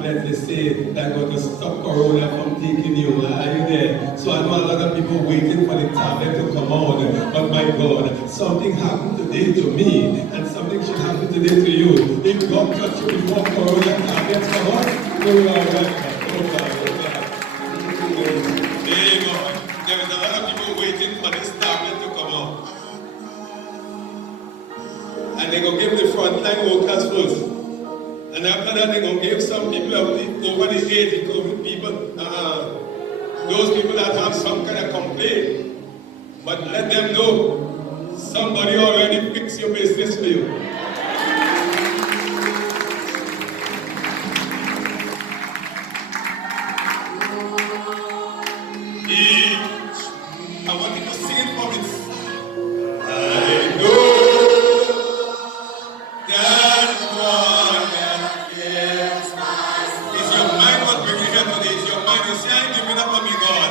tablets they say that going to stop corona from taking you. Are you there? So I know a lot of people waiting for the tablet to come out. But my God, something happened today to me, and something should happen today to you. If God touched you before corona tablets come out, you are right. There is a lot of people waiting for this tablet to come out. And they're going to give the frontline workers first. And after that, they're going to give some people over the age, COVID people, those people that have some kind of complaint. But let them know, somebody already fixed your business for you. I want you to sing it for me. I know that God that cares. Is your mind what bringing you here today? Is your mind, you say, I ain't giving up on me, God.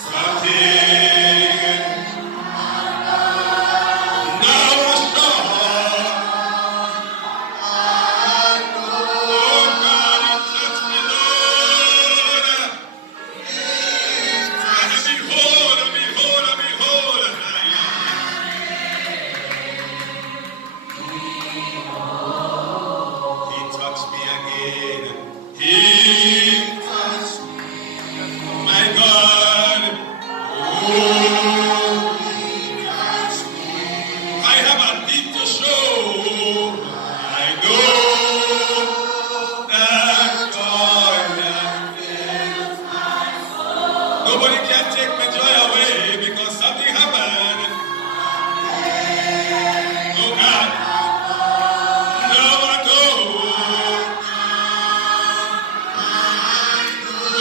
Something. Now I'm sure. I know. Oh God, it touched me, Lord. And behold. He touched me again. He touched me. My God. Oh, he touched me. I have a deed to show. I know that God has filled my soul. Nobody can take my joy away because something happened. Oh God. Now I know.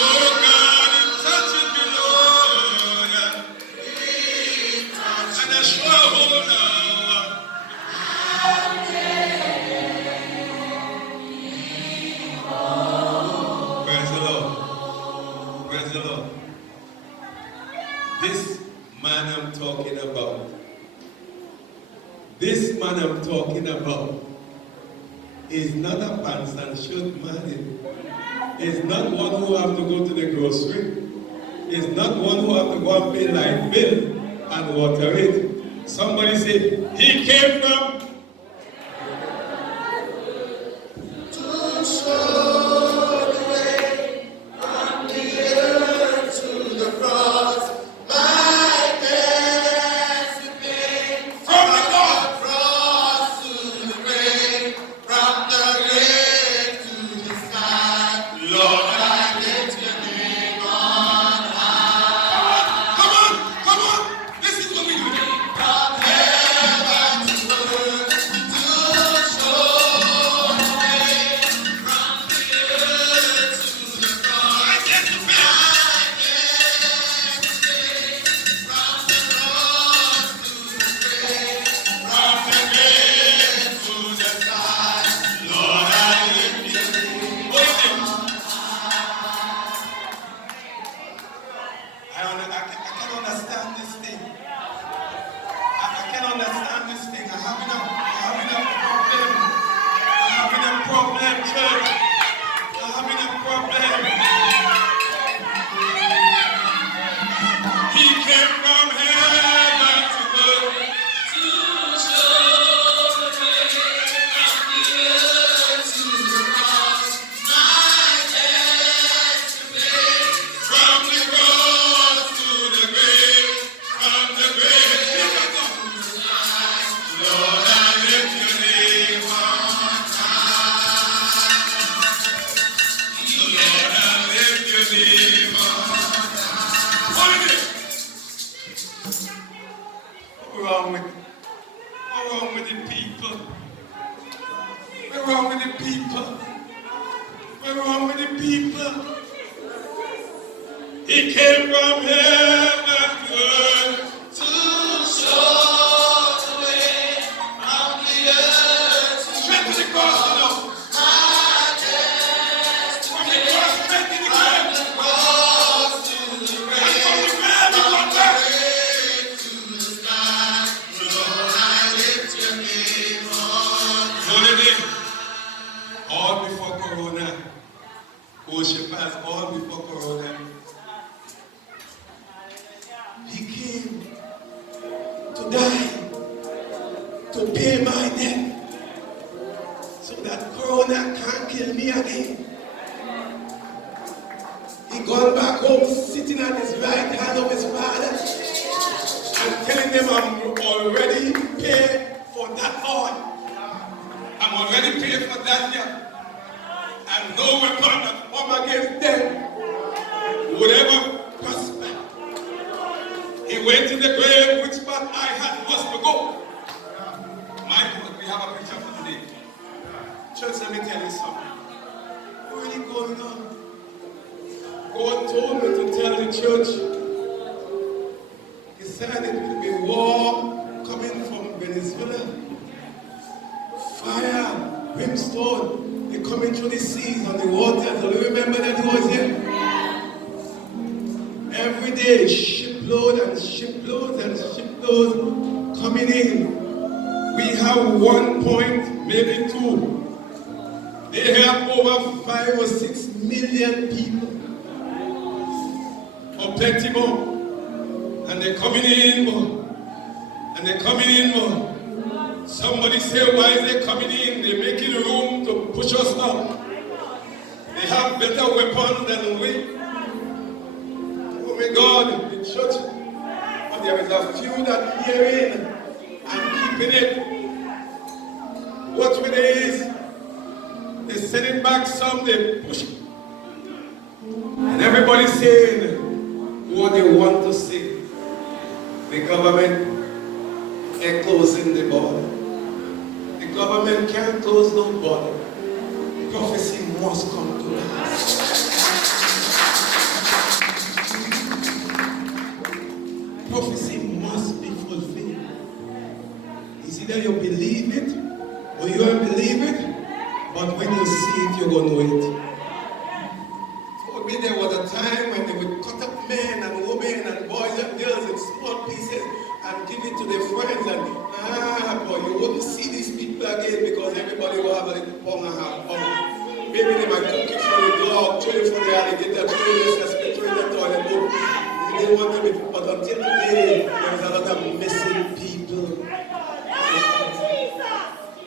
Oh God, it touches me, Lord. And I sure hold now. Praise the Lord. Praise the Lord. This man I'm talking about. This man I'm talking about is not a pants and shirt man. Is not one who have to go to the grocery. Is not one who have to go and pay light bill and water it. Somebody say, he came from to show the way from the earth to the cross. My debts to pay from the cross to the grave, from the grave to the sky. Lord, I lift your name on high. Come on, this is what we do. From heaven to earth to show the way, from the earth to the cross. I get to pay. From the cross to the grave, from the grave to the sky. Lord, I lift your name. What is it? I can understand this thing. I can understand this thing. I'm having a problem, church. I'm having a problem. He came from heaven to earth to show the way from the earth to the cross. My debts to pay from the cross to the grave, from the grave to the light. Lord, I lift your name on high. Lord, I lift your name on high. What is it? What's wrong with the people? What's wrong with the people? What's wrong with the people? He came from heaven to earth to show the way from the earth to straight to the cross, you know. My debts to pay. From the cross straight to the grave. From the cross to the grave. And from the grave to the grave to the sky. Lord, I lift your name on high. All before Corona, Worshippers all before Corona. He came to die, to pay my debt, so that Corona can't kill me again. He gone back home, sitting at his right hand of his father, and telling them, I'm already paid for that oil. I'm already paid for that year. And no weapon that form against them would ever prosper. He went in the grave which path I had was to go. My God, we have a picture for today. Church, let me tell you something. What really going on? God told me to tell the church. He said it will be war coming from Venezuela. Fire, brimstone, they're coming through the seas and the waters. Do you remember that he was here? Every day, shipload and shiploads and shiploads coming in. We have 1 point, maybe 2. They have over 5 or 6 million people. Or plenty more. And they're coming in more. And they're coming in more. Somebody say, why is they coming in? They're making room to push us up. They have better weapons than we. Oh my God, in church. But there is a few that hear in and keeping it. What it is, they send it back some, they push it. And everybody's saying what they want to say. The government is closing the border. The government can't close no border. Prophecy must come to pass. Prophecy must be fulfilled. It's either you believe it or you don't believe it, but when you see it, you're going to know it. For me, there was a time when they would cut up men and women and boys and girls in small pieces and give it to their friends, and boy, you wouldn't see these people again because everybody will have a little pong and have pong. Maybe they might cook it for the dog, throw it for the alligator, throw it in the toilet bowl. They didn't want to be, but until today, there is a lot of missing people.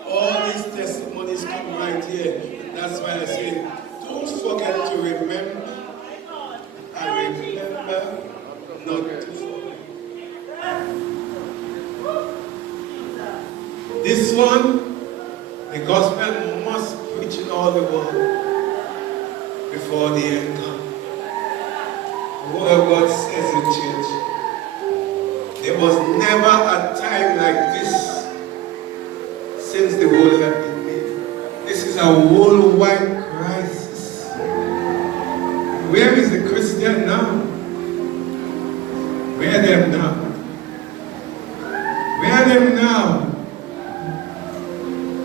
All these testimonies come right here. That's why I say, don't forget to remember. And remember not to forget. This one, the gospel must preach in all the world before the end comes. The word of God says in church, there was never a time like this since the world had been made. This is a worldwide crisis. Where is the Christian now? Where are them now? Where are them now?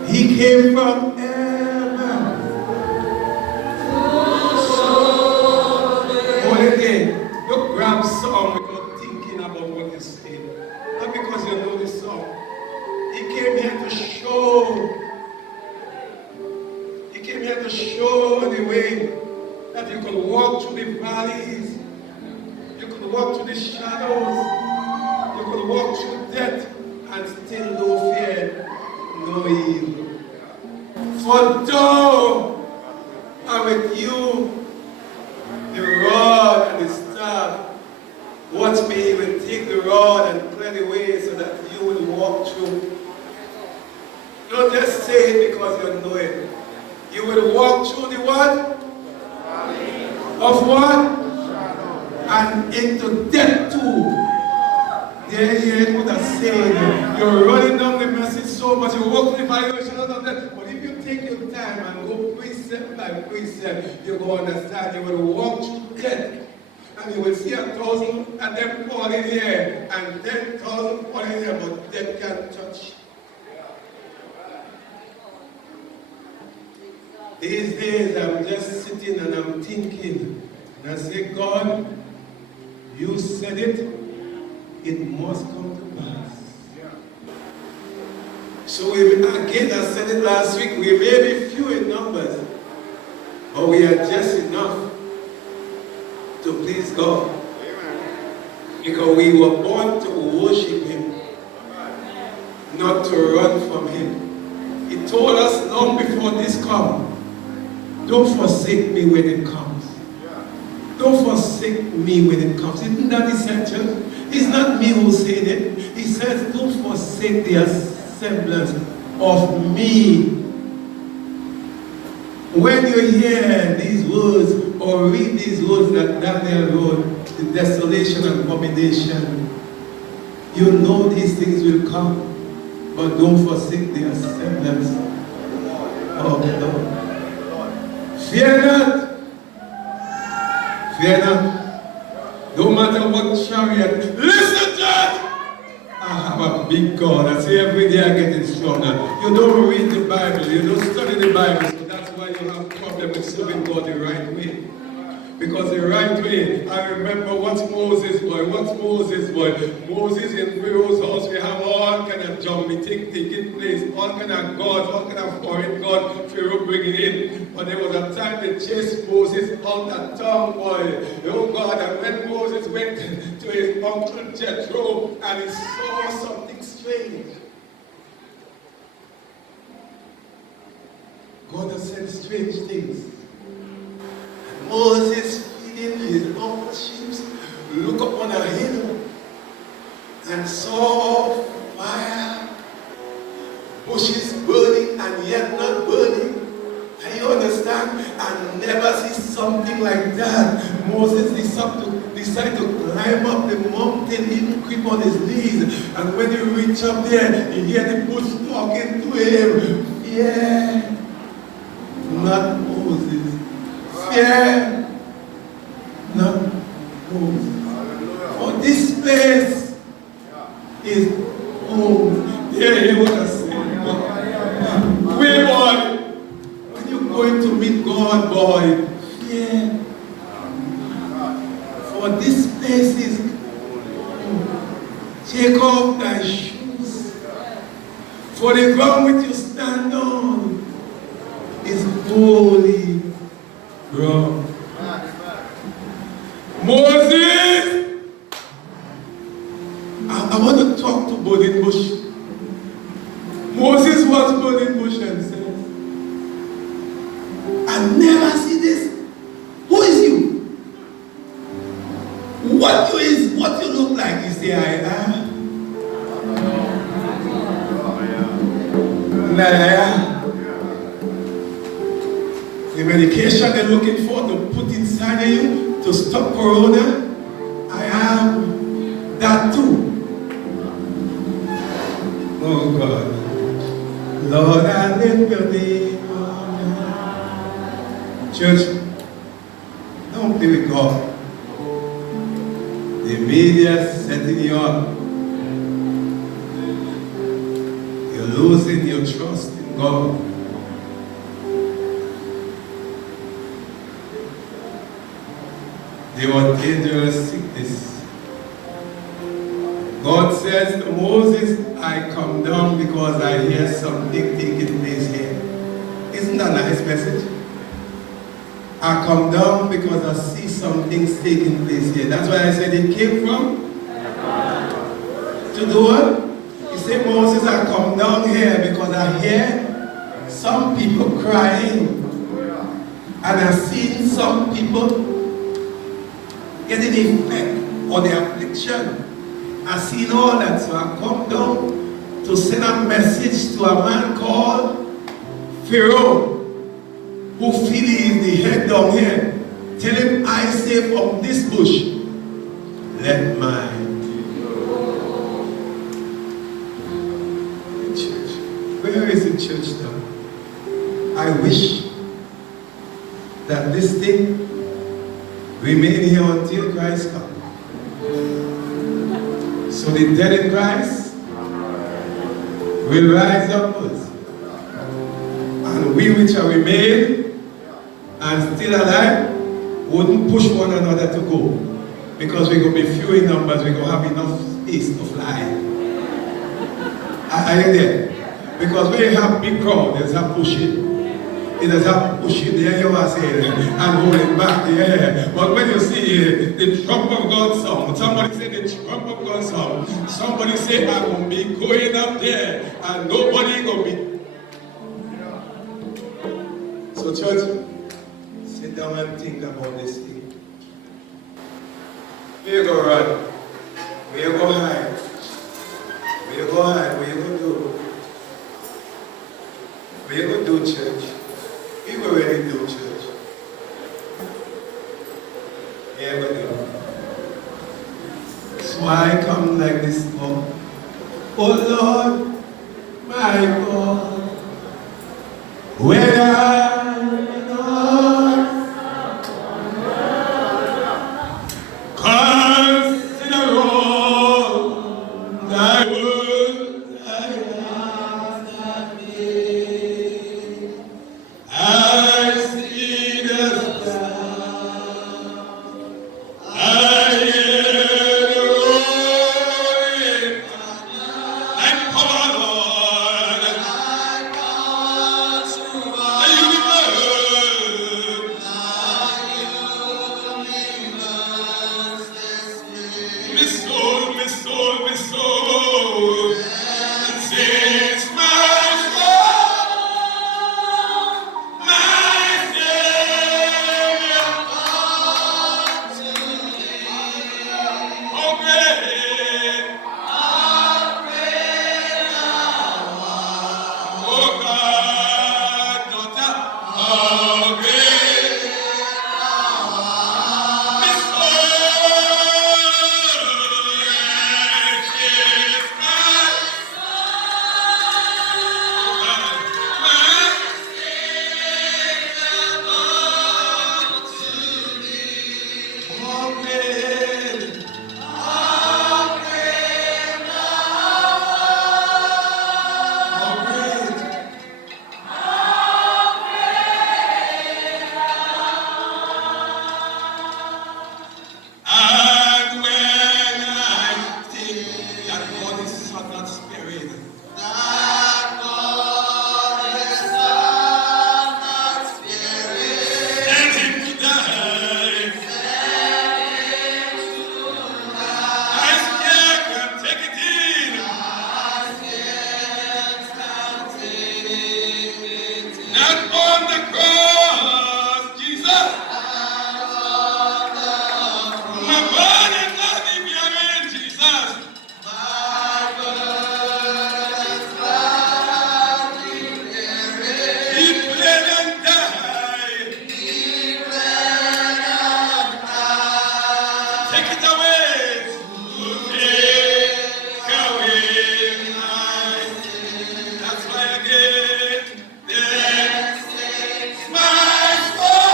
He came from heaven. Only day, you grab song without thinking about what you say. Not because you know the song. He came here to show. He came here to show the way that you could walk through the valleys. You could walk through the shadows. You could walk through death and still no fear, no evil. For though I'm with you, the rod and the staff, watch me even take the rod and clear the way so that you will walk through. Don't just say it because you know it. You will walk through the what? Of what? And into death too. There you would have said, you're running down the message so much, you walk through the violation of that. But if you take your time and go precept by precept, you will understand. You will walk through death. And you will see 1,000 and them falling here, and 10,000 falling here, but death can't touch. These days I'm just sitting and I'm thinking, and I say, God, you said it, it must come to pass. So again, I said it last week, we may be few in numbers, but but we are just enough to please God. Because we were born to worship Him, not to run from Him. He told us long before this comes, don't forsake me when it comes. Don't forsake me when it comes. Isn't that essential? It's not me who said it. He says, don't forsake the semblance of me. When you hear these words or read these words that Daniel wrote, the desolation and abomination, you know these things will come, but don't forsake the semblance of the Lord. Fear not. Fear not. No matter what chariot. Listen, church! I have a big God. I say every day I get it stronger. You don't read the Bible. You don't study the Bible. So that's why you have problem with serving God the right way. Because the right way, I remember what's Moses' boy. Moses in Pharaoh's house, we have all kind of jumping thing taking place, all kind of gods, all kind of foreign God Pharaoh bringing in. But there was a time they chased Moses out that town, boy. Oh God, and when Moses went to his uncle Jethro and he saw something strange. God has said strange things. Moses feeding his own sheep, look up on a hill and saw fire, bushes burning and yet not burning. And you understand? And never see something like that. Moses decided to climb up the mountain, even creep on his knees. And when he reached up there, he heard the bush talking to him. Fear not Moses. Fear not Moses. For this place is home. Hear what I say. Wait, boy. When you're going to meet God, boy, fear. For this place is home. Take off thy shoes. For the ground which you stand on is holy ground. Moses! I want to talk to burning bush. Moses was burning bush and said, I never see this. Who is you? What you look like? You say, I am. The medication they're looking for to put inside of you to stop corona, I am that too. Oh God. Lord, I lift your name on high. Church, don't play with God. The media setting you up. You're losing your trust in God. They were dangerous sickness. God says to Moses, I come down because I hear something taking place here. Isn't that a nice message? I come down because I see some things taking place here. That's why I said it came from? To do what? He said, Moses, I come down here because I hear some people crying. And I've seen some people getting effect on the affliction. I've seen all that, so I come down to send a message to a man called Pharaoh, who feels the head down here. Tell him, I say from this bush, let mine. The church. Where is the church now? I wish that this thing remain here until Christ comes. So the dead in Christ will rise upwards. And we which are remain and still alive wouldn't push one another to go. Because we're going to be few in numbers, we're going to have enough space to fly. Are you there? Because when you have big crowd, there's a pushing. It is a push in the air, you are saying, and holding back the air. But when you see the trump of God's sound, somebody say the trump of God's sound. Somebody say, I'm going to be going up there, and nobody going to be. So church, sit down and think about this thing. Where you go run? Where you go hide? Where you go hide? Where you go do? Where you go do, church? We go ready to do, church. Here we go. So I come like this, Lord. Oh Lord, my God, where I consider all thy words I made. I see the stars, I hear the roaring, and power, Lord, the universe, my soul, my soul, sings my soul, my Savior, oh great, oh God, daughter, oh great, my soul, sings my and when I think that God is Son and Spirit, send him to die. I still can take it in. Not on the cross, Jesus. My body not in your hand, Jesus. He bled and died. Take it away. Take away my sin. That's why again, then my soul,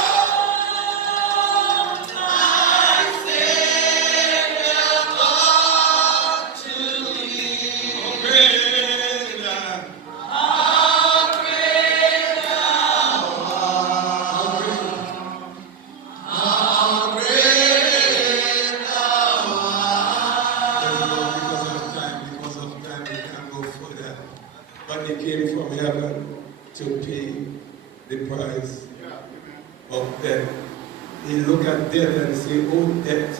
oh great, because of time, we can't go further. But he came from heaven to pay the price of death. He looked at death and said, oh death,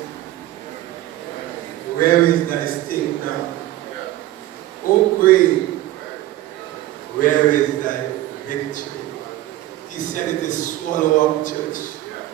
where is thy sting now? Oh grave, where is thy victory? He said it is swallowed up, church.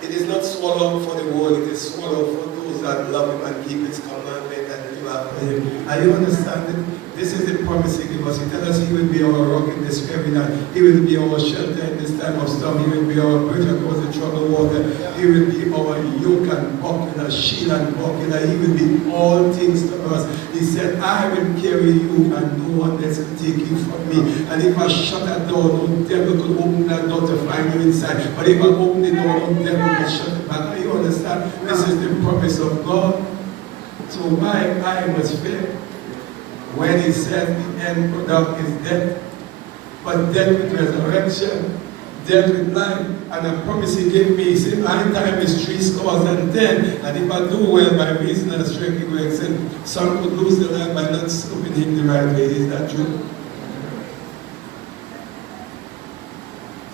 It is not swallowed up for the world, it is swallowed up for those that love him and keep his commandment and live after him. Are you understanding? This is the promise he gave us. He tells us he will be our rock in this very night. He will be our shelter in this time of storm. He will be our bridge across the troubled water. He will be our yoke and buckler, shield and buckler. He will be all things to us. He said, I will carry you and no one else will take you from me. And if I shut that door, no devil could open that door to find you inside. But if I open the door, no devil will shut it back. You understand? This is the promise of God. So my eye was filled when he said the end product is death, but death with resurrection, death with life, and a promise he gave me. He said, my time is 70, and if I do well by reason of strength, he will extend. Some could lose their life by not stooping him the right way. Is that true?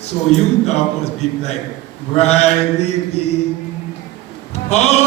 So you dog must be like, brightly beam. Oh,